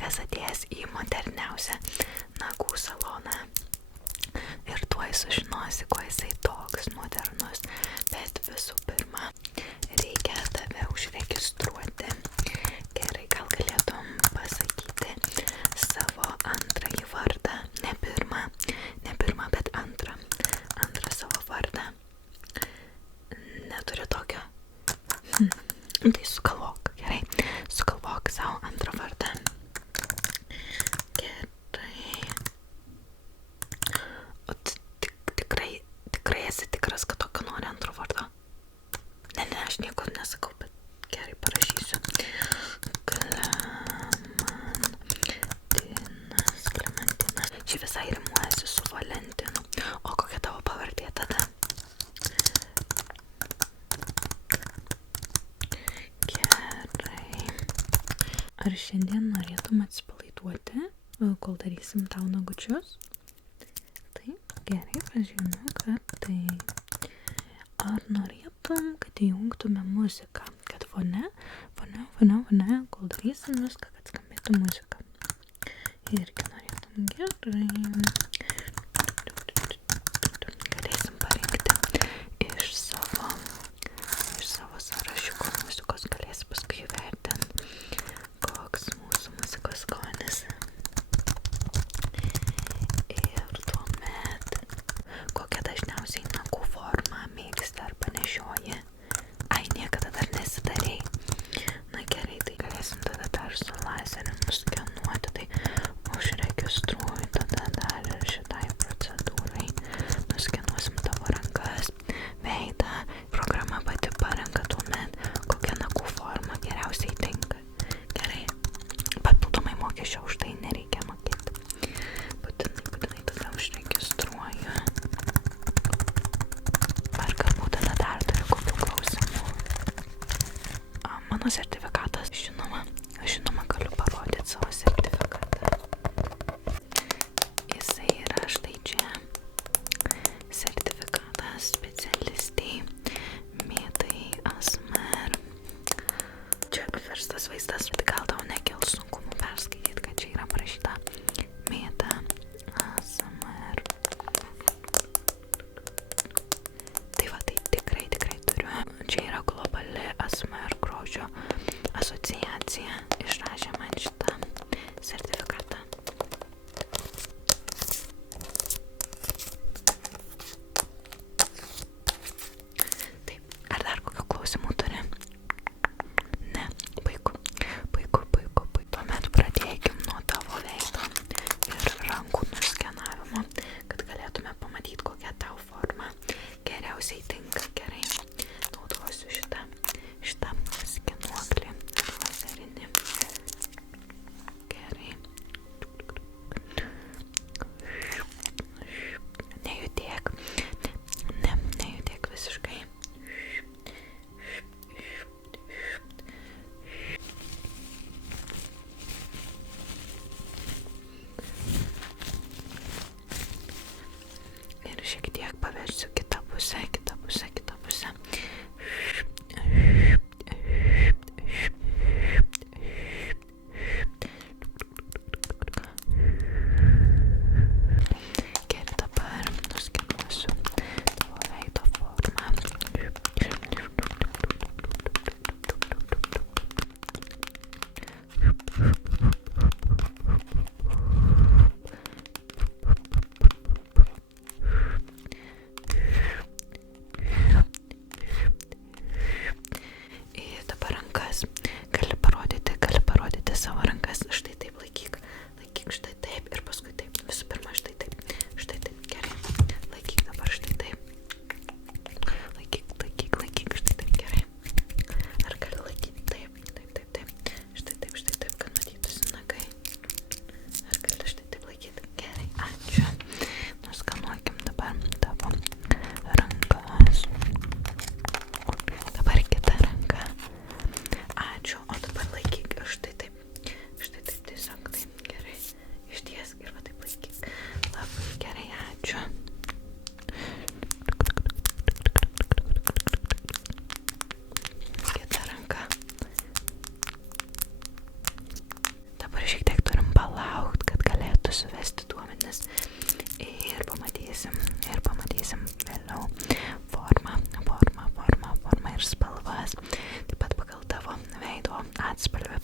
laikas atėjęs į moderniausią nagų saloną. Ir tuoj sužinosi, kuo jisai toks modernus. Bet visų pirma, reikia tave užregistruoti. Gerai, gal galėtum pasakyti savo antrąjį vardą. Ne pirmą, bet antrą savo vardą. Neturi tokio? Tai sugalvok, gerai. Sugalvok savo antrą vardą. Gerai. O tikrai esi tikras, kad tokio nori antro vardo? Ne, aš nieko nesakau, bet gerai parašysiu. Klementinas. Čia visai rimuojasi su Valentinu. O kokia tavo pavardė tada? Gerai. Ar šiandien norėtum atsipalaiduoti, kol darysim tau nagučius? Taip, gerai, pažymė, kad tai. Ar norėtum, kad įjungtume muziką? Kad fone, kol darysim viską, kad skambėtų muzika. Irgi norėtum, gerai. Galėsim parinkti iš savo sąrašiuko muzikos, galėsi paskui įvertinti, koks mūsų muzikos skonis. Ir tuomet, kokią dažniausiai nagų formą mėgsti arba nešioji? Ai, niekada dar nesidarei. Na gerai, tai galėsim tada dar su lazeriu nuskenuoti, tai užregistruoju tada dar ir šitai procedūrai. Nuskenuosim tavo rankas, veidą, programa pati parenka tuomet, kokia nagų forma geriausiai tinka. Gerai, papildomai mokesčio už tai nereikia mokėti. Būtinai tada užregistruoju. Ar galbūt tada dar turiu kokių klausimų? Mano sertifikatas, žinoma, galiu parodyti savo sertifikatą. Jisai yra štai čia. Sertifikatas specialistei Mėtai ASMR. Čia apverstas vaizdas, tai gal tau nekels sunkumų perskaityti, kad čia yra parašyta Mėta ASMR. Tai va, tai tikrai turiu. Čia yra globali ASMR grožio asociacija. Išrašė man šitą sertifikatą. Taip, ar dar kokių klausimų turi? Ne, puiku. Tuomet pradėkim nuo tavo veido ir rankų nuskenavimo, kad galėtume pamatyti, kokia tau forma geriausiai tinka. Gerai, naudosiu šitą skenuoklį lazerinį. Gerai. Nejudėk visiškai. Ir šiek tiek paversiu kitą pusę. Gerai, dabar nuskenuosiu tavo veido formą. Ir dabar rankas. Gali parodyti savo rankas. Štai taip laikyk, štai taip ir paskui taip. Visų pirma, štai taip, gerai. Laikyk dabar štai taip. Laikyk, štai taip, gerai. Ar gali laikyti taip. Štai taip, kad matytųsi nagai. Ar gali štai taip laikyti? Gerai, ačiū. Nuskanuokim dabar tavo rankas. Dabar kita ranka. Ačiū, o dabar laikyk štai taip, tiesiog taip, gerai, išties ir va taip laikyk. Labai gerai, ačiū. Kita ranka. Dabar šiek tiek turiu palaukti, kad galėtų suvesti duomenis ir pamatysim vėliau formą ir spalvas. Taip pat pagal tavo veido atspalvį,